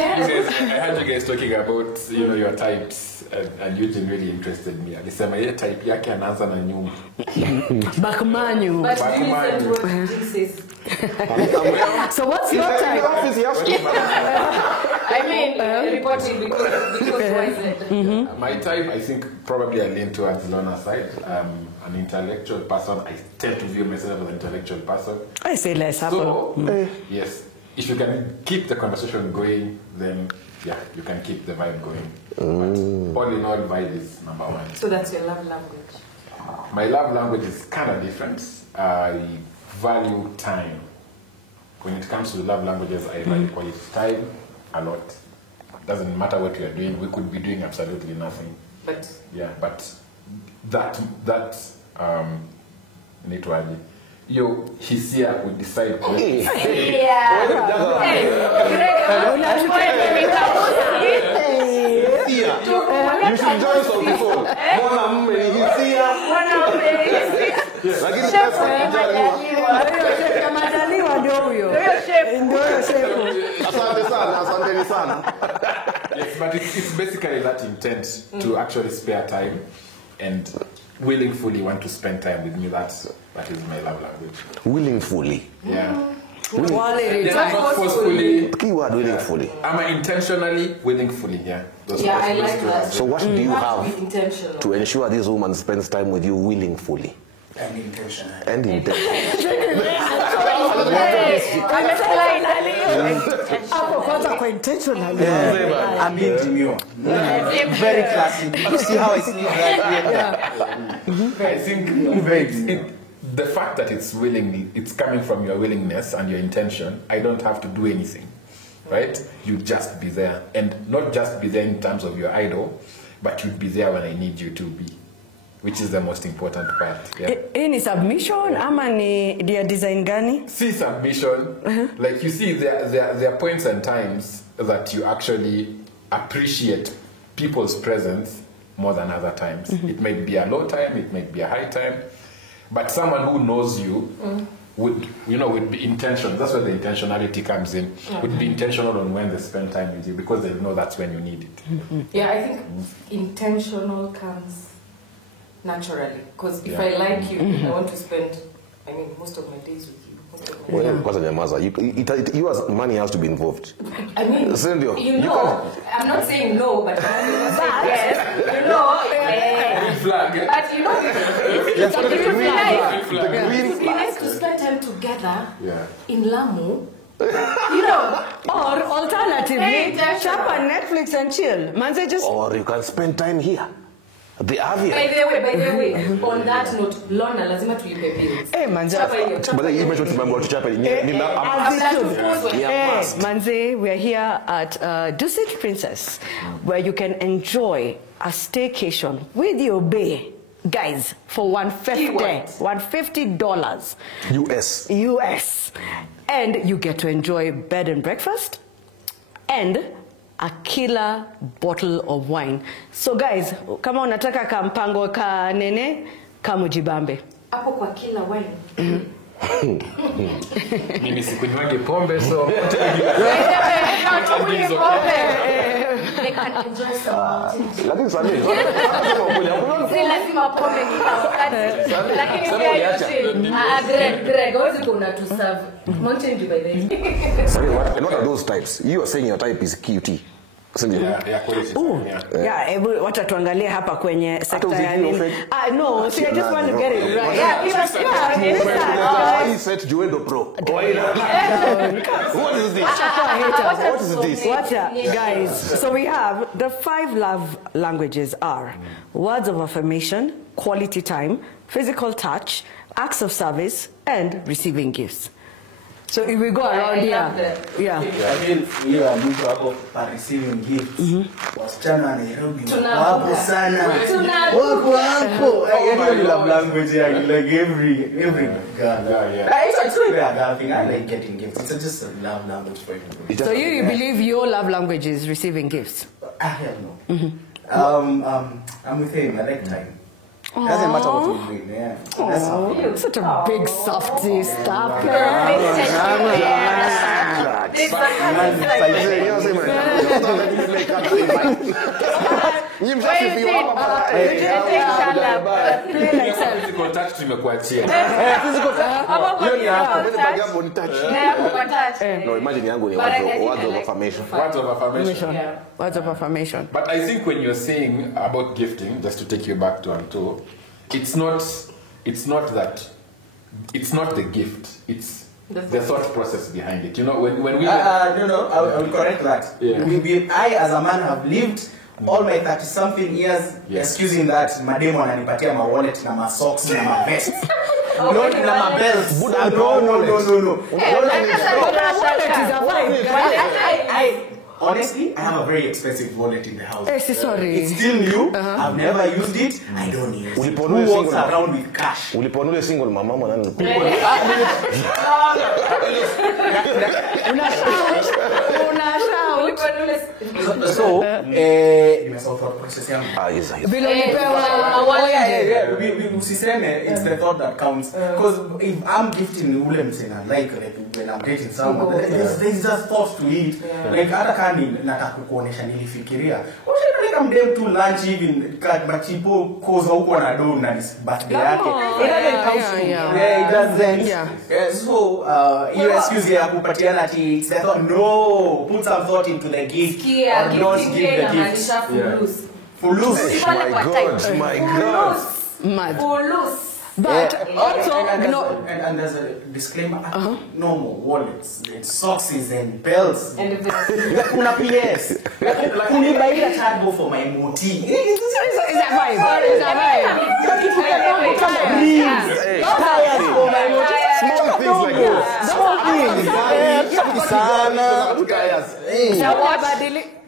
I heard you guys talking about, your types, and Eugene really interested me. Alisema ye type yake anaanza na nyuma. Bakmanyu. But you what Eugene says. So what's your type? I mean, reporting because why is it? My type, I think, probably I lean towards Lorna's side. An intellectual person. I tend to view myself as an intellectual person. I say less. So, yes, if you can keep the conversation going, then yeah, you can keep the vibe going. But all in all, vibe is number one. So that's your love language? My love language is kind of different. I value time. When it comes to love languages, I value quality time a lot. Doesn't matter what we are doing. We could be doing absolutely nothing. But yeah, but that literally, he's here. We decide. You should join some people. Yes, but it's basically that intent to actually spare time and willingly want to spend time with me. That is my love language. Willingly. Yeah. Not forcefully. Keyword willingly. I'm intentionally, willingly. Yeah. I like that. So what do you have to ensure this woman spends time with you willingly? And intentional. And intentional. I'm being demure. Very classic. You see how I see it? I think the fact that it's coming from your willingness and your intention, I don't have to do anything, right? You just be there. And not just be there in terms of your idol, but you'd be there when I need you to be, which is the most important part. Yeah. Any submission, ama ni dia design gani? See submission, like you see there are points and times that you actually appreciate people's presence more than other times. It might be a low time, it might be a high time, but someone who knows you would be intentional. That's where the intentionality comes in. Would be intentional on when they spend time with you because they know that's when you need it. Yeah, I think intentional comes naturally, because if I like you, I want to spend, most of my days with you. Your money has to be involved. I'm not saying no, but yes, Flag. But it would be nice to spend time together in Lamu. Or alternatively, chap on Netflix and chill. Or you can spend time here. The avian. By the way, on that note, Lorna, lazima tulipe bills. But you mentioned about Japan. Manze, we're here at Dusit Princess, where you can enjoy a staycation with your bae, guys, for $150 US, and you get to enjoy bed and breakfast, and a killer bottle of wine. So guys, kama unataka kampango ka nene, kamujibambe. Hapo kwa killer wine. Mimi sikunywangi pombe, so they can enjoy some. Lakini sasa Si lazima pombe ni wakati. Lakini pia Greg, what's going to serve? Mountain Dew by the way. Sorry, what are those types? You are saying your type is QT. Wacha tuangalie hapa kwenye sekta ya nini. No, see, I just want to get it right. He said Juendo Pro. What is this? What is this? Guys, so we have the 5 love languages are words of affirmation, quality time, physical touch, acts of service, and receiving gifts. So if we go around here, I mean, we are moving up receiving gifts. Wasichana Nairobi wapo sana. Wapo hapo. I love language, like every girl. It's really laughing. I like getting gifts. It's just a love language for everybody. So you believe your love language is receiving gifts? I have no. I'm with him. I like time. Doesn't matter what we bring, That's such a big softy stuff. Physical touch tumekuachia. No, imagine yangu ni words of affirmation. Words of affirmation. Yeah. Words of affirmation. But I think when you're saying about gifting, just to take you back to Anto, it's not the gift, it's the thought process behind it. You know, when we no, I will correct that. Yeah. I as a man have lived all my 30-something years excusing that mademo ananipatia ma wallet na ma socks na ma vest. Not na ma belts. No. Honestly, I have a very expensive wallet in the house. Sorry. It's still new. I've never used it. I don't use it. Who walks around with cash? Uliponule single mama mwana. So, it's the thought that counts. Because if I'm gifting ule msena, like when I'm dating someone, there's just thought to it. Like hata kani nataka kuonesha nilifikiria. Usipeleka mdem to lunch even machipo koza huko na do na birthday yake. It doesn't count. Yeah, it doesn't. So, you excuse ya kupatiana ati it's the thought. No, put some thought into the gift. Or not give the gift. Fulus. My God. Mad. Fulus. But also, and there's a disclaimer. Normal wallets, socks and belts. Kuna PS. Kuni buy a turbo for my moti. It's a vibe. It's a vibe. Tires for my moti. Small things like this. Small things.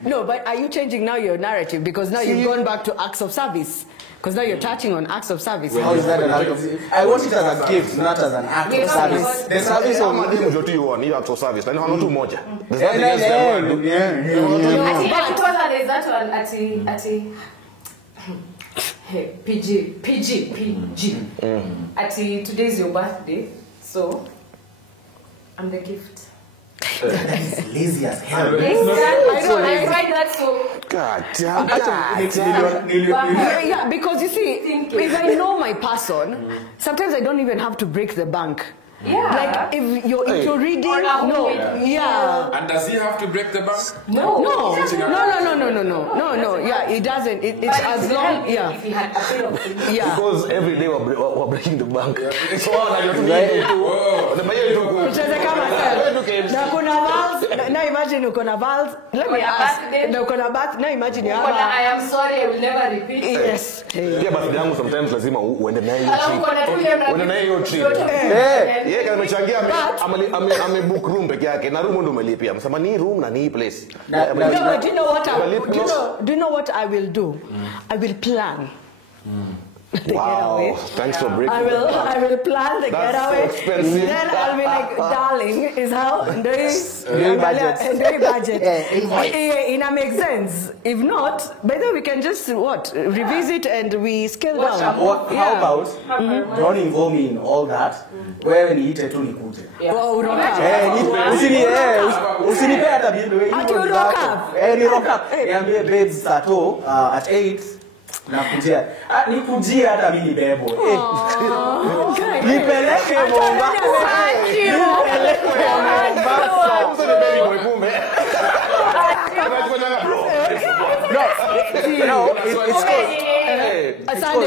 No, but are you changing now your narrative? Because now you've gone back to acts of service. Because now you're touching on acts of service. How is that an act of service? I want it as a gift, not as an act of service. The service of you want, you act of service. Then how too much? PG. Today's your birthday, so I'm the gift. Lazy as hell. I find that so. God damn. Yeah, because you see, if I know my person, sometimes I don't even have to break the bank. Yeah. Like if you're reading, no. Yeah. And does he have to break the bank? No. Yeah, it doesn't. It's as long. Yeah. If he had a bit of things. Yeah. Because every day we're breaking the bank. Now imagine uko na valves. Let me ask. Uko na bath. Now imagine you have. I am sorry, I will never repeat. Yes. Pia birthday yangu sometimes lazima uende naye hiyo trip. Yeye kama amechangia ame book room peke yake na room ndo umelipia. Msema ni room na ni place. No, do you know what I will do? I will plan. Wow, thanks for breaking. I will plan the getaway. Then I'll be like, darling, is how doing budget. It makes sense. If not, by then we can just revisit and we scale down. How about don't involve me in all that? Where ni ite tu nikuje. Usinipe hata bill. Ni rock up. Niambie babes sato at 8. Nakujia. Nikujia hata mimi bebo. Nipeleke Mombasa.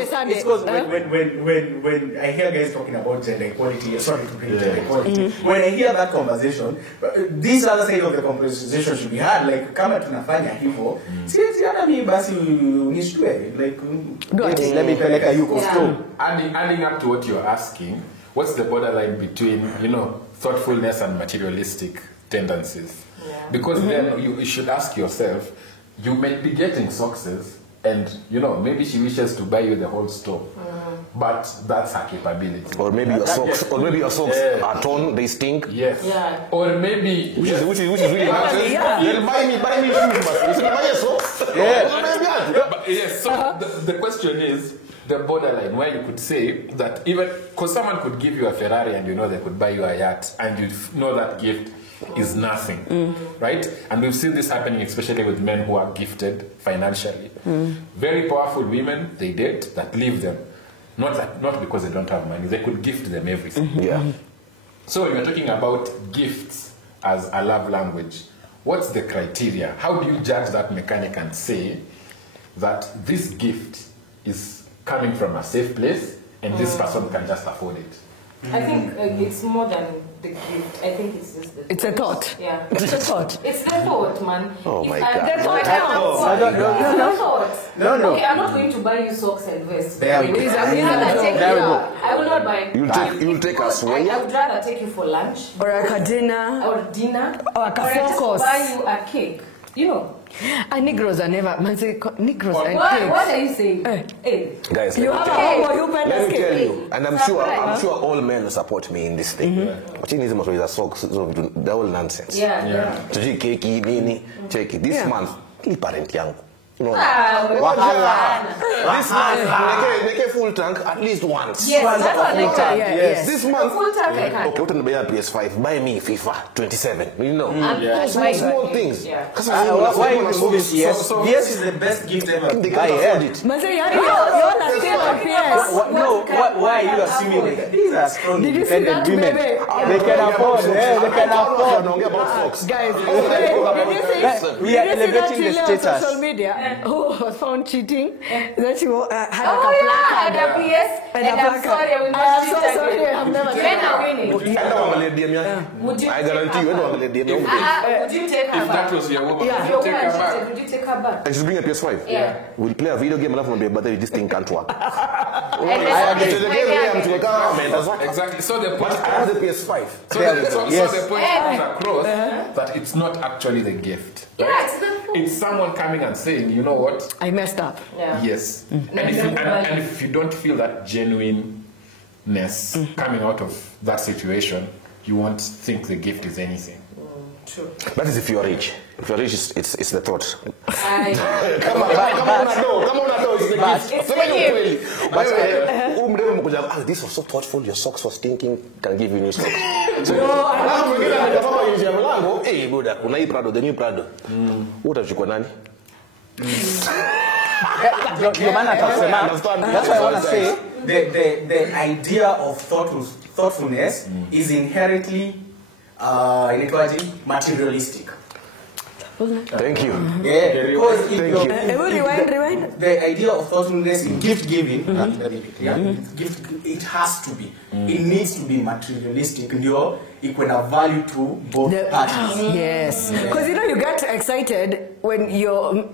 Sunday. It's because when I hear guys talking about gender equality, sorry to bring gender equality, when I hear that conversation, this other side of the conversation should be had, like kama tunafanya hivyo, si hata mimi basi unishtue, like let me peleka yuko store. Adding up to what you're asking, what's the borderline between, thoughtfulness and materialistic tendencies? Yeah. Because then you should ask yourself, you may be getting success, and maybe she wishes to buy you the whole store, but that's her capability. Or maybe your socks, are torn, they stink. Yes. Yeah. Or maybe which is really nice. Yeah. They'll buy me shoes, but you buy your socks. Yes. So the question is the borderline where you could say that even because someone could give you a Ferrari and they could buy you a yacht and you know that gift is nothing, right? And we've seen this happening especially with men who are gifted financially. Very powerful women they date that leave them, not because they don't have money, they could gift them everything. Yeah. So when we're talking about gifts as a love language, what's the criteria? How do you judge that mechanic and say that this gift is coming from a safe place and this person can just afford it? I think it's more than the gift. I think it's just the It's a thought. Yeah. It's a thought. It's the thought, man. Oh If my I- God. The thought. No. No thought. No. Okay, I'm not going to buy you socks and vests. There we go. Please, I would rather take There we you. go. I will not buy. You'll take us I where? would rather take you for lunch Or a dinner. or dinner Or a I just course. buy you a cake. You know. And Negroes are never, man say, Negroes and What cakes. are you saying? Eh. Hey. Guys, You let have me a tell you. home or you pay Let me the tell cake. you, and I'm sure all men will support me in this thing. Watching these must be the socks, the whole nonsense. Yeah. Tuji keki nini, check it. This month, ni parent yangu. No. Wahala. This month, make a full tank at least once. Yes, that's what I said. Yes. This month, Full tank I can. okay, what buy a PS5? Buy me FIFA 27. You know, small things. Yeah. Why are you removing PS? PS is the best gift ever. They I can't afford heard. it. Man say, you're not still on PS. Why are you assuming that these are strong, Did you see independent that, women? baby? They can afford. They can afford. Don't get about socks. Guys, We are elevating the on social status. media who was found cheating, that she had Oh like a yeah, placard. and a PS, and I'm placard. sorry, I will I not am cheat so sorry, again. I've never Men are winning. Would you I take guarantee you, her anyone back? will let them Would you take her If that back? was your woman, Yeah. If would your you take woman her back? cheated, would you take her back? I should bring a PS5. Yeah. We'll play a video game and after but this thing can't work. And I then- agree. The game to the government as well. Exactly. So the But point, I have the PS5. so There we the, go. so, Yes. so the point Eh. comes across that it's not actually the gift. Yeah, right? it's the food. It's someone coming and saying, you know what? I messed up. Yeah. Yes. And if you don't feel that genuineness coming out of that situation, you won't think the gift is anything. True. That is if you're rich. If you're rich, it's the thought. Come on, no, it's the gift. It's the gift. But this was so thoughtful, your socks was stinking, can give you new socks. Hey, brother, kuna hii Prado, the new Prado. Utachukua nani? Your man atasema. That's why I want to say the idea of thoughtfulness is inherently materialistic. Thank you. Yeah, because Rewind. the idea of thoughtfulness in gift giving, gift, it has to be. It needs to be materialistic. Ndio equal value to both parties. Yes. Because you get excited when you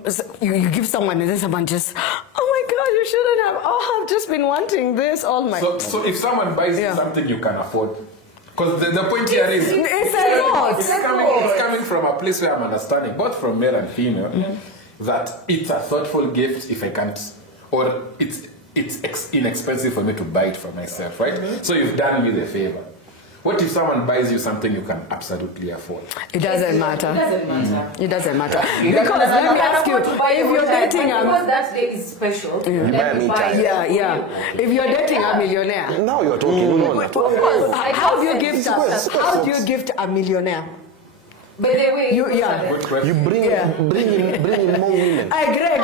give someone and then someone just, oh my God, you shouldn't have. Oh, I've just been wanting this all my. So if someone buys you something you can afford, because the point here is It's a lot. it's coming from a place where I'm understanding, both from male and female, that it's a thoughtful gift if I can't, or it's inexpensive for me to buy it for myself, right? So you've done me the favor. What if someone buys you something you can absolutely afford? It doesn't It matter. doesn't matter. It doesn't matter. Because Because let me ask you, afford to buy if your you're time, dating because that day is special, buy let me me buy time. it for yeah. you. If you're dating a millionaire, Now you're talking. Of course. how do you gift a millionaire? By the way, Good question. You bring in more women. Hey, Greg.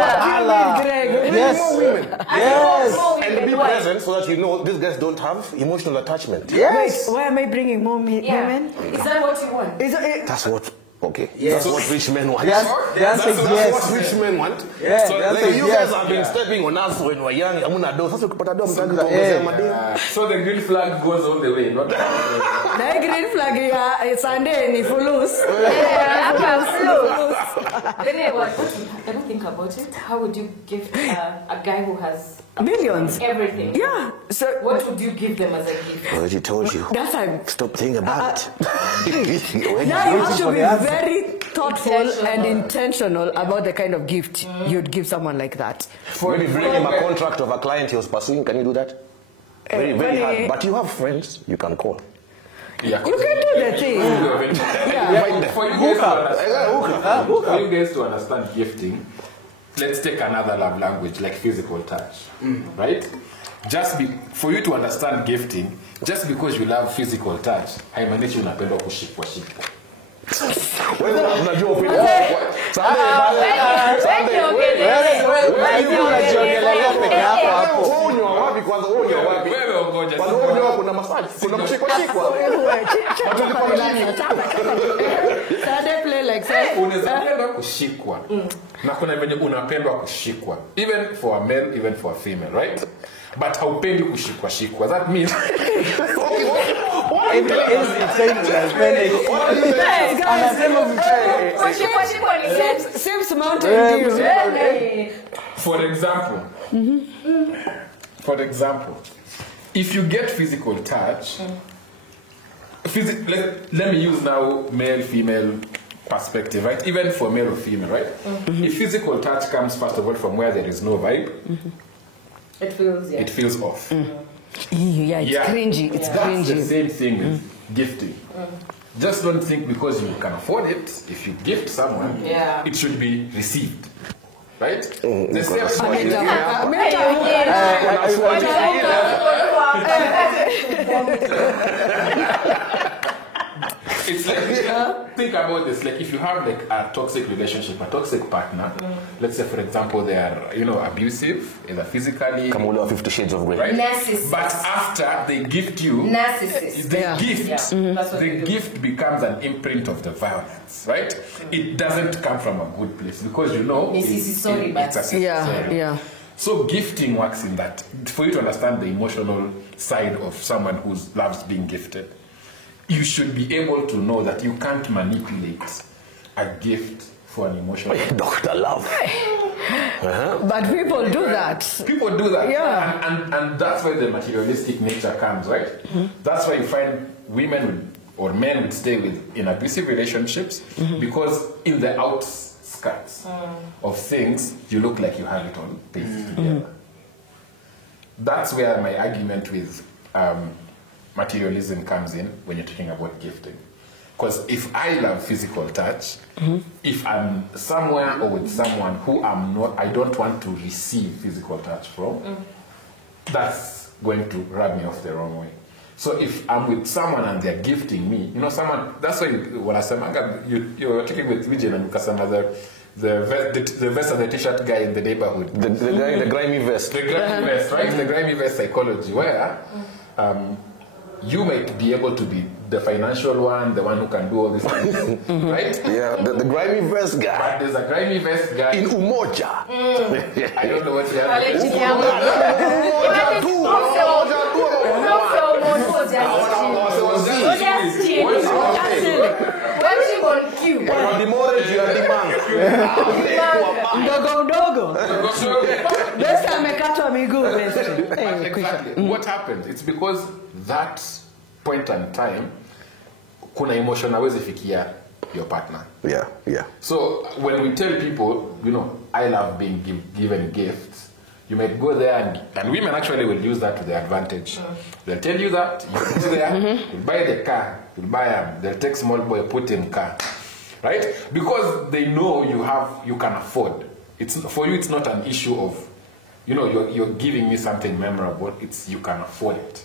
What do you mean, Greg? Yes. More women. Yes. And be present so that you know these guys don't have emotional attachment. Yes. Why am I bringing more women? Is that what you want? That's what. Okay. Yes. That's what rich men want. The answer is That's yes. what rich men want. Yeah, So the answer like, is you yes. guys have been stepping on us when we're young. Hamuna do. Sasa ukipata do mtaki Yeah. kuongezea madeni. So the green flag goes all the way, not The green flag here is Sunday ni fulus. Then what? I don't think about it. How would you give a guy who has Millions. everything? Yeah. So What would you give them as a gift? I already told you. that's a Stop thinking about it. now you have to for be the answer. very thoughtful Intentional. and intentional about the kind of gift you'd give someone like that. Maybe bring him a contract of a client he was pursuing. Can you do that? Very, very funny. hard. But you have friends you can call. Yeah. You can do the thing. Yeah. For you guys to understand gifting, let's take another love language like physical touch, right? for you to understand gifting, just because you love physical touch, haimaanishi unapenda kushikwa. Wewe unajua upendo. Unajiongelea peke yako hapo. Unywa wapi kwanza? Unywa wapi? Wewe ngoja. Unywa kuna massage, kuna kushikwa. Saturday play like Unapenda kushikwa. Na kuna venye unapendwa kushikwa. Even for a male, even for a female, right? But haupendi kushikwa. That means for example, if you get physical touch, let me use now male female perspective, right? Even for male or female, right? If physical touch comes first of all from where there is no vibe, it feels off. Yeah, it's cringy. It's That's cringy. the same thing with gifting. Just don't think because you can afford it, if you gift someone, it should be received. Right? The same it's like, think about this, like if you have like a toxic relationship, a toxic partner, let's say for example they are, abusive, either physically, Kama ule wa 50 Shades of Grey. right? Narcissist. But after they gift you, Narcissist. the gift becomes an imprint of the violence, right? It doesn't come from a good place because it's a Yeah. So gifting works in that, for you to understand the emotional side of someone who loves being gifted. You should be able to know that you can't manipulate a gift for an emotional. Dr. Love. But people do that. People do that. Yeah. And that's where the materialistic nature comes, right? That's why you find women or men would stay in abusive relationships because in the outskirts of things, you look like you have it all pasted together. That's where my argument with materialism comes in when you're talking about gifting. Because if I love physical touch, if I'm somewhere or with someone who I don't want to receive physical touch from, that's going to rub me off the wrong way. So if I'm with someone and they're gifting me, someone, that's why when I say, you're talking with Vijay and Kasama, the vest and the t-shirt guy in the neighborhood. The guy in the grimy vest. The grimy vest, right? The grimy vest psychology, where you might be able to be the financial one, the one who can do all these things, right? Yeah, the grimy vest guy. But there's a grimy vest guy In Umoja. I don't know what the other Exactly. What happens? It's because that point in time, kuna emotion hawezi fikia your partner. Yeah. So when we tell people, I love being given gifts, you might go there and women actually will use that to their advantage. They'll tell you that, you go there, you buy the car, they'll take small boy, put in car. Right? Because they know you can afford. For you, it's not an issue of, you're giving me something memorable, it's you can afford it.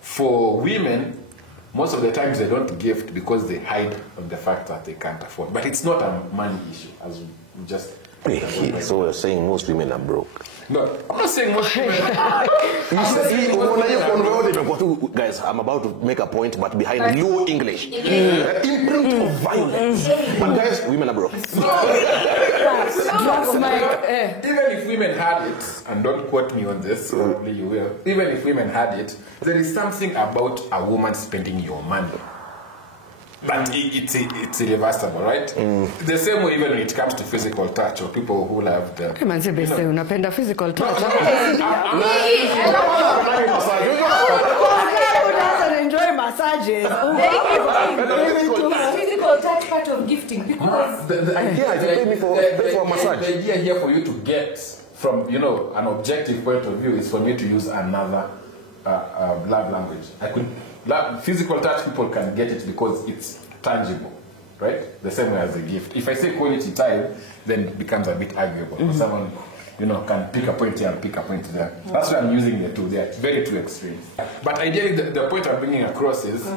For women, most of the times they don't gift because they hide on the fact that they can't afford. But it's not a money issue, as we just... So you're saying most women are broke? No, I'm not saying most women Guys, I'm about to make a point, but behind low English. Imprint of violence. But guys, women are broke. Even if women had it, and don't quote me on this, probably you will, even if women had it, there is something about a woman spending your money. But it's irreversible, right? The same way even when it comes to physical touch or people who love the... unapenda physical touch. Enjoy massages. Physical touch part of gifting because the idea here for you to get from an objective point of view is for me to use another love language. Physical touch, people can get it because it's tangible, right? The same way as a gift. If I say quality time, then it becomes a bit arguable. Someone, can pick a point here and pick a point there. That's why I'm using the two. They are very two extremes. But ideally, the point I'm bringing across is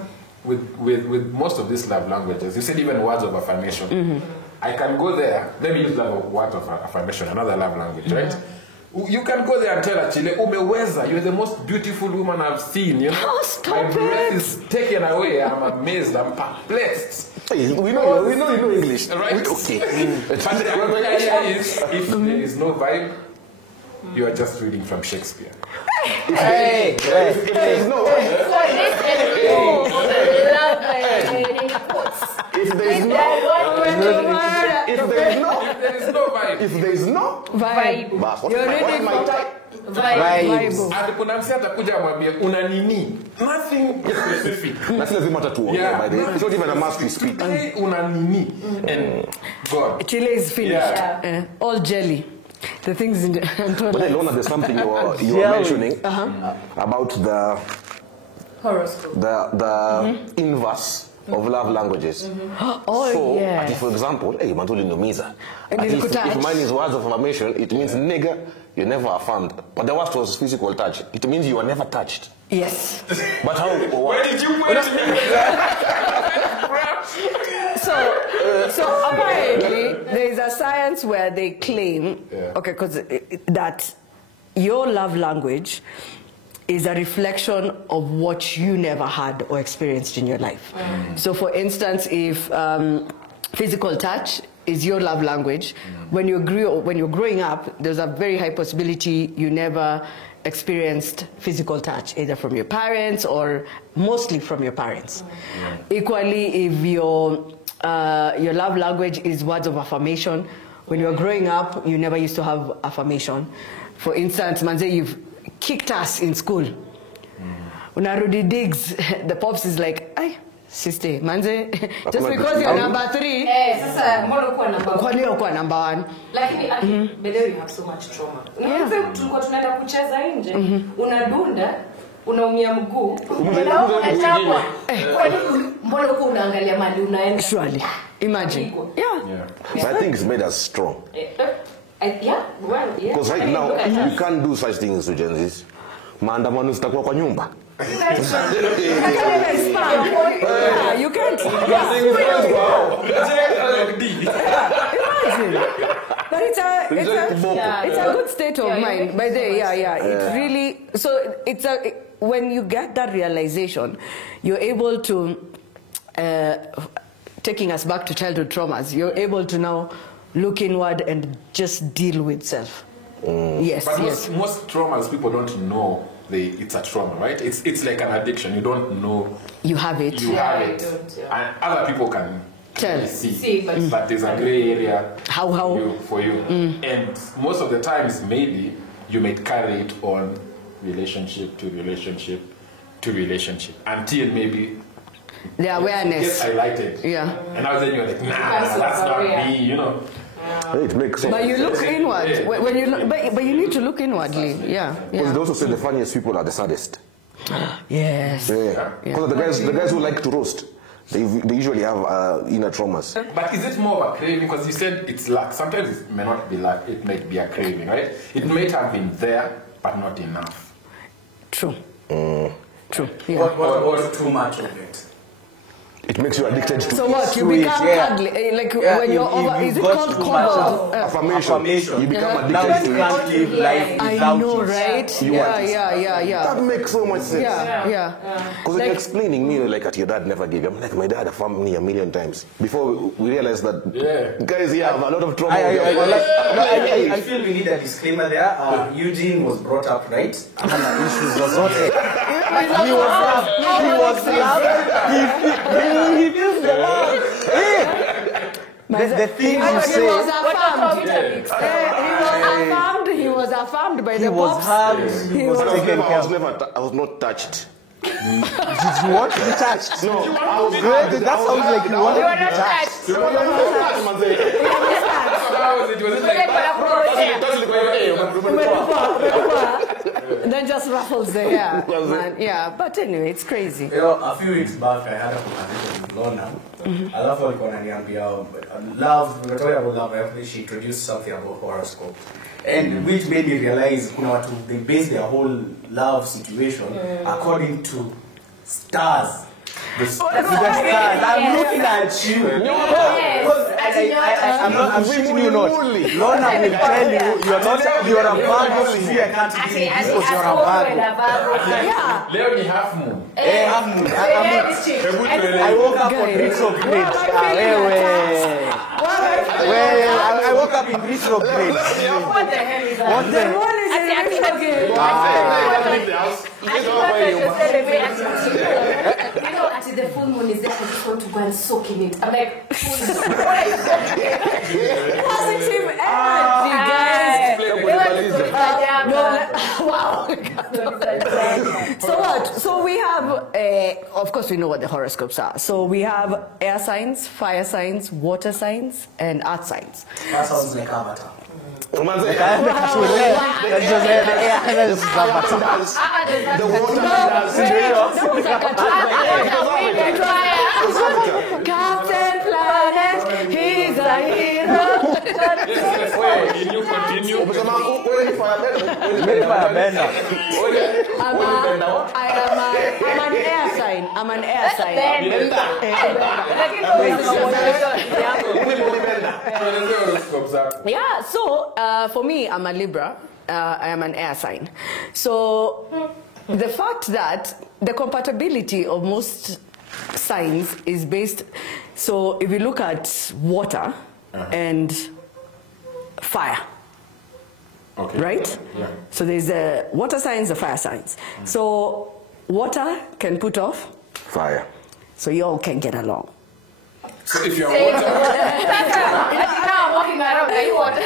with most of these love languages, you said even words of affirmation. I can go there. Let me use words of affirmation, another love language, right? You can go there and tell Achille, umeweza, you're the most beautiful woman I've seen. My breath is taken away. I'm amazed. I'm perplexed. Hey, we know you know English, right? Okay. But the idea is, if there is no vibe, you are just reading from Shakespeare. If there is no vibe, you're reading my type? Vibes. Kuna msi atakuja amwambie una nini? Nothing specific. That's lazima tatuone by the way. It's not even a must we speak. Una nini? And God. Chile is finished. All jelly. The things in But I know that there's something you are mentioning about the horoscope. The inverse of love languages. So, for example, hey, Mantuli Nomiza. If mine is words of affirmation, it means nigga, you're never affirmed. But the worst was physical touch. It means you were never touched. Yes. But how? Where did you wait? So apparently there is a science where they claim, because that your love language is a reflection of what you never had or experienced in your life. So for instance, if physical touch is your love language, when you're growing up, there's a very high possibility you never experienced physical touch, either from your parents or mostly from your parents. Equally, if your love language is words of affirmation, when you're growing up, you never used to have affirmation. For instance, Manze, you've kicked ass in school. Unarudi digs, the pops is like, ay, sister, Manze, just because you're number 3. Sasa mbona uko number 1? Kwani uko number 1? Lakini by the way, you have so much trauma. Unaweza tulikuwa tunaenda kucheza nje, unadunda, unaumia mguu, unachapwa. Kwani mbona uko unaangalia mali unaenda? Surely. Imagine. But I think it's made us strong. Because right now, you can't do such things to Gen Zs. Maandamano zitakuwa kwa nyumba. You can't. But it's a good state of mind. By the way, It's really when you get that realization, you're able to taking us back to childhood traumas. You're able to now look inward and just deal with self. Yes, but most traumas people don't know it's a trauma, right? It's like an addiction. You don't know you have it. You have it, and other people can see, but there's a gray area for you. And most of the times, maybe you may carry it on relationship to relationship to relationship until maybe the awareness gets highlighted. And now then you're like, nah, that's not me, It makes sense. But you look inward. But you need to look inwardly. Because they also say the funniest people are the saddest. Yes. Because the guys who like to roast, they usually have inner traumas. But is it more of a craving? Because you said it's lack. Sometimes it may not be lack. It may be a craving, right? It may have been there, but not enough. True. True. What was too much of it? It makes you addicted to so what? You become cuddly. Like when you're over, is it called coddled? Affirmation. You become now addicted you to can't it. live life without I know, right? Yeah. That makes so much sense. Because Like, you're explaining me like that your dad never gave you. I'm like, my dad affirmed me a million times. Before we realized that guys have a lot of trauma. I feel we need a disclaimer there. Eugene was brought up right. Issues was not he was loved. He feels the love. The things you say. He was affirmed by the He was pops. He was taken care of. I was not touched. Did you want to be touched? No, I was great. That sounds like you wanted to be touched. Then just ruffles the hair. Man. But anyway, it's crazy. A few weeks back, I had a conversation with Lona. Alafu alikuwa ananiambia love, we were talking about love, after she introduced something about horoscope. And which made me realize kuna watu, they base their whole love situation according to stars. The stars. I'm looking at you. I'm treating you not. Lorna will tell you you're a Virgo. See, I can't do this because you're a Virgo. Yeah. Leo ni half moon. Half moon. I woke up on retrograde. I woke up in retrograde. What the hell is that? What the hell? The full moon is there. I just want to go and soak in it. I'm like, Positive energy, guys. Wow. So what? So we have, of course, we know what the horoscopes are. So we have air signs, fire signs, water signs, and earth signs. That sounds like Avatar. The water. Captain Planet, he's a hero. Can you continue? I'm an air sign. I'm an air sign. Yeah, so for me, I'm a Libra. I am an air sign. So the fact that the compatibility of most signs is based, so if you look at water and fire, okay. right? Yeah. So there's the water signs, the fire signs. So water can put off Fire. so you all can get along. So if you're water, now I'm walking around. Are you water?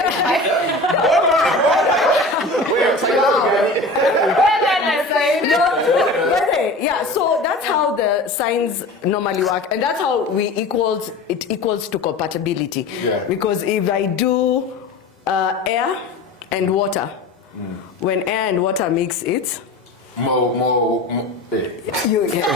Yeah, so that's how the signs normally work, and that's how it equals to compatibility. Yeah. Because if I do air and water, when air and water mix, it's more. you get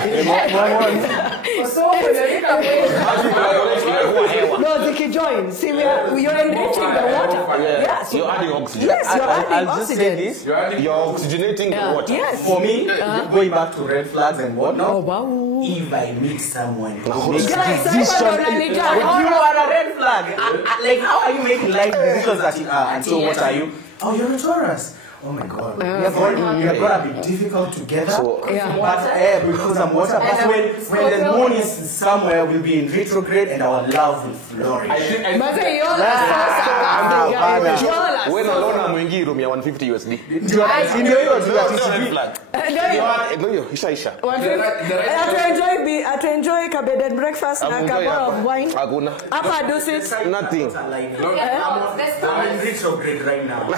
no, they join. See, you're enriching the water. Yes, You're adding oxygen. yes, you're adding I'll just say oxygen. this. You're oxygenating the water. Yes. For me, going back to red flags and whatnot, Oh wow. if I meet someone who Guys, makes Guys, decisions, I you are a red flag. Like, how are you making life decisions that you are? And so, what are you? Oh, you're a Taurus. Oh my God, we are gonna be difficult together. So, Yeah. But because I'm water, but when the moon is somewhere, we'll be in retrograde and our love will flourish. But you're the when Lona mwingi room ya 150 USD. Ndio hiyo tu ya Red TCB. flag. Ndio ishaisha. Atuenjoy kabeded breakfast na cup of wine. Hakuna. Hapa do it. Nothing. I'm in retrograde right now.